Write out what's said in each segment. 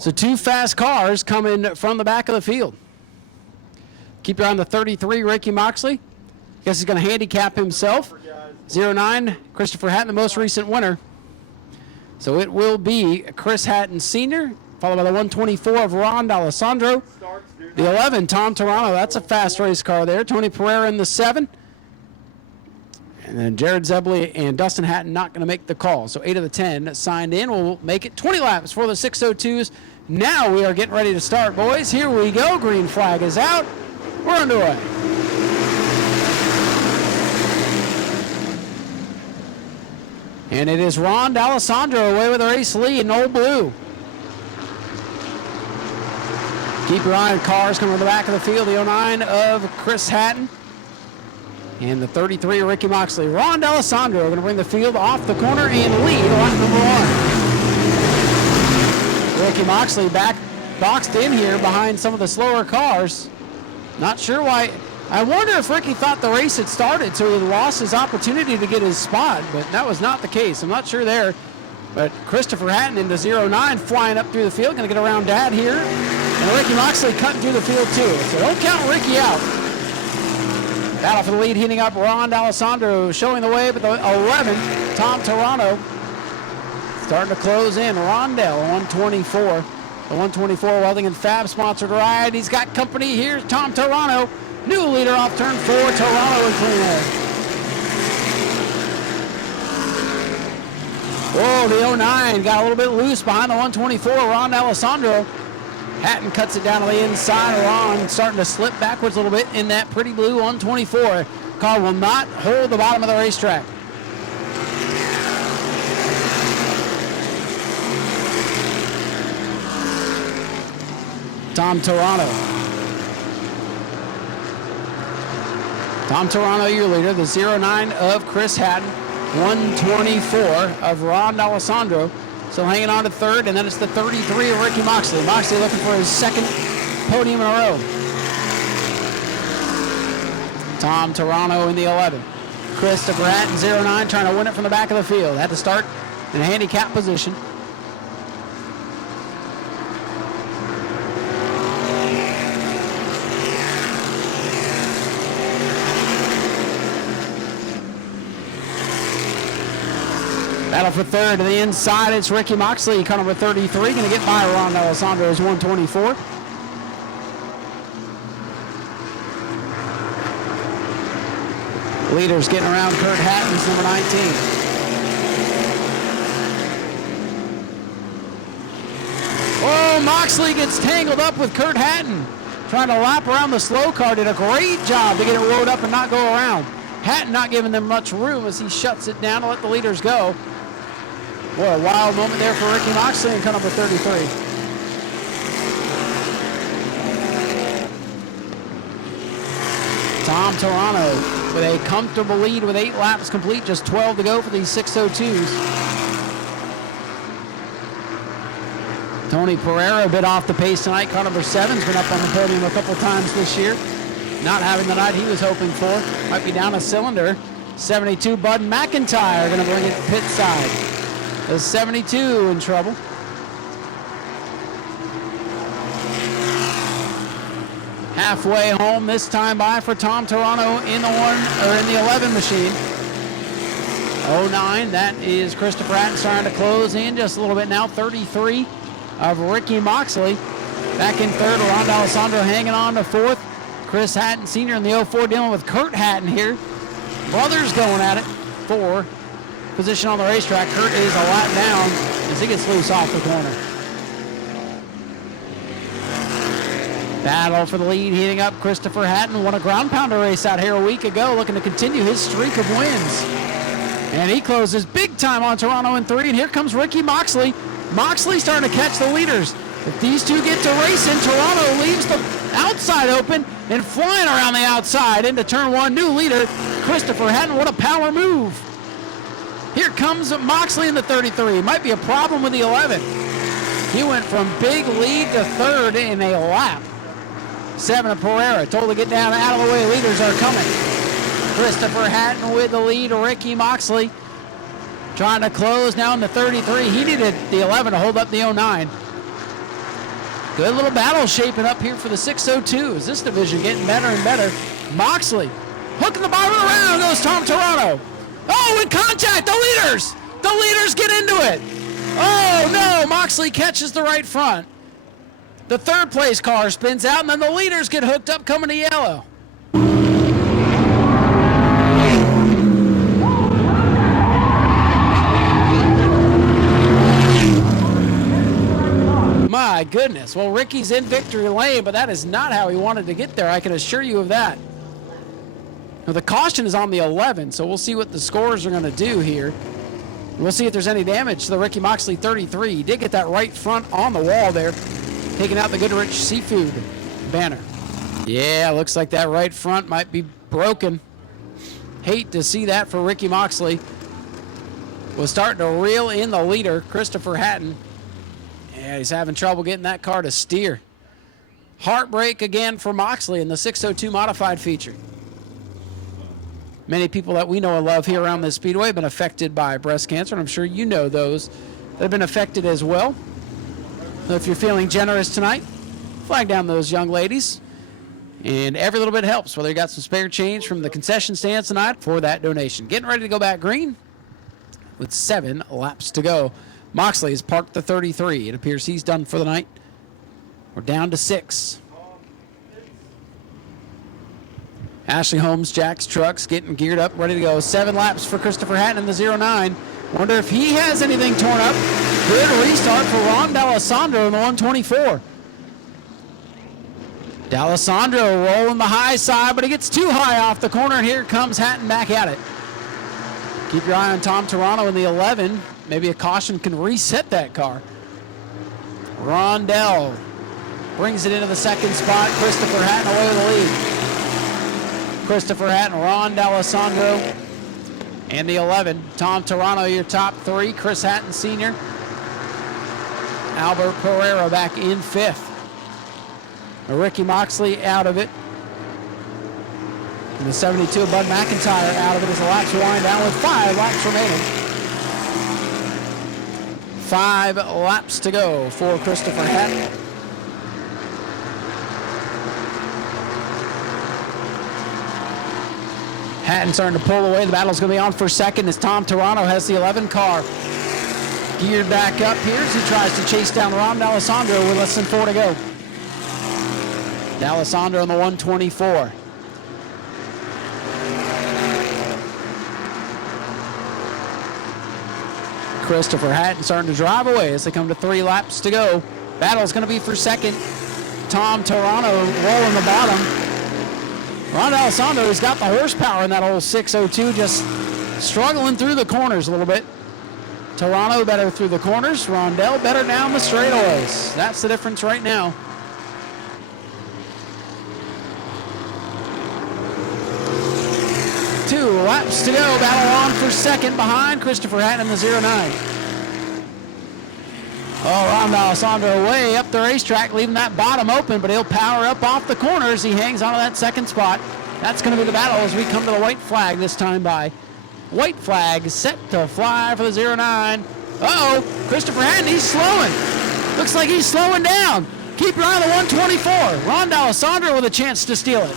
So two fast cars coming from the back of the field. Keep your eye on the 33, Ricky Moxley. Guess he's going to handicap himself. 09, Christopher Hatton, the most recent winner. So it will be Chris Hatton Sr., followed by the 124 of Ron D'Alessandro. The 11, Tom Toronto. That's a fast race car there. Tony Pereira in the 7. And then Jared Zebley and Dustin Hatton not going to make the call. So 8 of the 10 signed in. We'll make it 20 laps for the 602s. Now we are getting ready to start, boys. Here we go. Green flag is out. We're underway. And it is Ron D'Alessandro away with the race lead in old blue. Keep your eye on cars coming to the back of the field. The 09 of Chris Hatton. And the 33 of Ricky Moxley. Ron D'Alessandro going to bring the field off the corner and lead lap number 1. Ricky Moxley back boxed in here behind some of the slower cars. Not sure why. I wonder if Ricky thought the race had started, so he lost his opportunity to get his spot, but that was not the case. I'm not sure there. But Christopher Hatton into 09, flying up through the field, going to get around Dad here. And Ricky Moxley cutting through the field too. So don't count Ricky out. Battle for the lead heating up. Ron D'Alessandro showing the way, but the 11, Tom Toronto, starting to close in. Rondell, 124. The 124 Welding and Fab sponsored ride. He's got company. Here's Tom Toronto. New leader off turn 4, Toronto in clean air. Whoa, the 09 got a little bit loose behind the 124, Ron D'Alessandro. Hatton cuts it down to the inside. Ron starting to slip backwards a little bit in that pretty blue 124. Car will not hold the bottom of the racetrack. Tom Toronto. Tom Toronto, your leader. The 09 of Chris Hatton. 124 of Ron D'Alessandro. So hanging on to third, and then it's the 33 of Ricky Moxley. Moxley looking for his second podium in a row. Tom Toronto in the 11. Christopher Hatton, 09, trying to win it from the back of the field. Had to start in a handicap position. Battle for third to the inside. It's Ricky Moxley, car number 33, going to get by Ron D'Alessandro's 124. Leaders getting around Kurt Hatton's number 19. Oh, Moxley gets tangled up with Kurt Hatton. Trying to lap around the slow car. Did a great job to get it rolled up and not go around. Hatton not giving them much room as he shuts it down to let the leaders go. Boy, a wild moment there for Ricky Moxley and car number 33. Tom Toronto with a comfortable lead with 8 laps complete, just 12 to go for these 602s. Tony Pereira a bit off the pace tonight. Car number 7's been up on the podium a couple times this year. Not having the night he was hoping for. Might be down a cylinder. 72 Bud McIntyre going to bring it pit side. The 72 in trouble. Halfway home this time by for Tom Toronto in the 11 machine. 09, that is Christopher Hatton starting to close in just a little bit now. 33 of Ricky Moxley. Back in third, Ron D'Alessandro hanging on to fourth. Chris Hatton Sr. in the 04 dealing with Kurt Hatton here. Brothers going at it for position on the racetrack. Kurt is a lap down as he gets loose off the corner. Battle for the lead heating up. Christopher Hatton won a ground pounder race out here a week ago, looking to continue his streak of wins. And he closes big time on Toronto in 3, and here comes Ricky Moxley. Moxley starting to catch the leaders. If these two get to racing, Toronto leaves the outside open and flying around the outside into turn 1. New leader, Christopher Hatton. What a power move. Here comes Moxley in the 33. Might be a problem with the 11. He went from big lead to third in a lap. 7 of Pereira told to get down out of the way. Leaders are coming. Christopher Hatton with the lead. Ricky Moxley trying to close now in the 33. He needed the 11 to hold up the 09. Good little battle shaping up here for the 602. This division getting better and better. Moxley hooking the bottom of the round. Goes Tom Toronto. Oh, in contact. The leaders. The leaders get into it. Oh, no. Moxley catches the right front. The third place car spins out, and then the leaders get hooked up coming to yellow. My goodness. Well, Ricky's in victory lane, but that is not how he wanted to get there. I can assure you of that. Now, the caution is on the 11, so we'll see what the scores are going to do here. We'll see if there's any damage to the Ricky Moxley 33. He did get that right front on the wall there, taking out the Goodrich Seafood banner. Yeah, looks like that right front might be broken. Hate to see that for Ricky Moxley. Was starting to reel in the leader, Christopher Hatton. Yeah, he's having trouble getting that car to steer. Heartbreak again for Moxley in the 602 modified feature. Many people that we know and love here around this speedway have been affected by breast cancer, and I'm sure you know those that have been affected as well. So if you're feeling generous tonight, flag down those young ladies. And every little bit helps, whether you got some spare change from the concession stands tonight for that donation. Getting ready to go back green with 7 laps to go. Moxley has parked the 33. It appears he's done for the night. We're down to 6. Ashley Holmes, Jack's Trucks getting geared up, ready to go. 7 laps for Christopher Hatton in the 09. Wonder if he has anything torn up. Good restart for Ron D'Alessandro in the 124. D'Alessandro rolling the high side, but he gets too high off the corner, and here comes Hatton back at it. Keep your eye on Tom Toronto in the 11. Maybe a caution can reset that car. Rondell brings it into the second spot. Christopher Hatton away with the lead. Christopher Hatton, Ron D'Alessandro, and the 11. Tom Toronto, your top 3. Chris Hatton Sr. Albert Pereira back in 5th. Ricky Moxley out of it. And the 72, Bud McIntyre out of it as the laps wind down with 5 laps remaining. 5 laps to go for Christopher Hatton. Hatton starting to pull away. The battle's going to be on for second as Tom Toronto has the 11 car. Geared back up here as he tries to chase down Ron D'Alessandro with less than 4 to go. D'Alessandro in the 124. Christopher Hatton starting to drive away as they come to 3 laps to go. Battle's going to be for second. Tom Toronto rolling the bottom. Ron D'Alessandro has got the horsepower in that old 602, just struggling through the corners a little bit. Toronto better through the corners. Rondell better down the straightaways. That's the difference right now. Two laps to go. Battle on for second behind Christopher Hatton in the 09. Oh, Ron D'Alessandro way up the racetrack, leaving that bottom open, but he'll power up off the corners. He hangs onto that second spot. That's going to be the battle as we come to the white flag this time by. White flag set to fly for the 09. Uh-oh, Christopher Hatton, he's slowing. Looks like he's slowing down. Keep your eye on the 124. Ron D'Alessandro with a chance to steal it.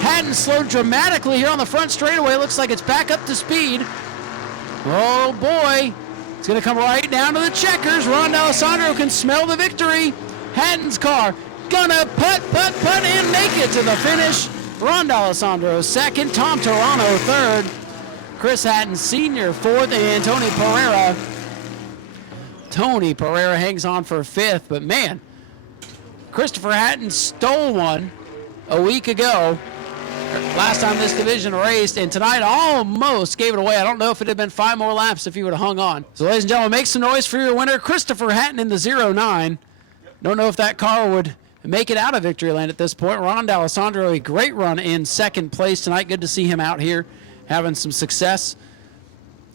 Hatton slowed dramatically here on the front straightaway. Looks like it's back up to speed. Oh, boy. It's going to come right down to the checkers. Ron D'Alessandro can smell the victory. Hatton's car gonna putt, and make it to the finish. Ron D'Alessandro second, Tom Toronto third, Chris Hatton Sr. fourth, and Tony Pereira. Tony Pereira hangs on for 5th, but man, Christopher Hatton stole one a week ago. Last time this division raced, and tonight almost gave it away. I don't know if it had been 5 more laps if he would have hung on. So, ladies and gentlemen, make some noise for your winner, Christopher Hatton in the 09. Don't know if that car would make it out of victory lane at this point. Ron D'Alessandro, a great run in second place tonight. Good to see him out here having some success.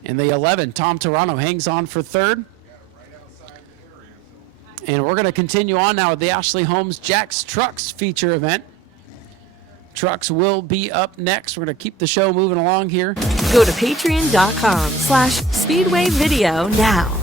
And the 11, Tom Toronto, hangs on for 3rd. And we're going to continue on now with the Ashley Holmes Jack's Trucks feature event. Trucks will be up next. We're going to keep the show moving along here. Go to patreon.com/Speedway Video now.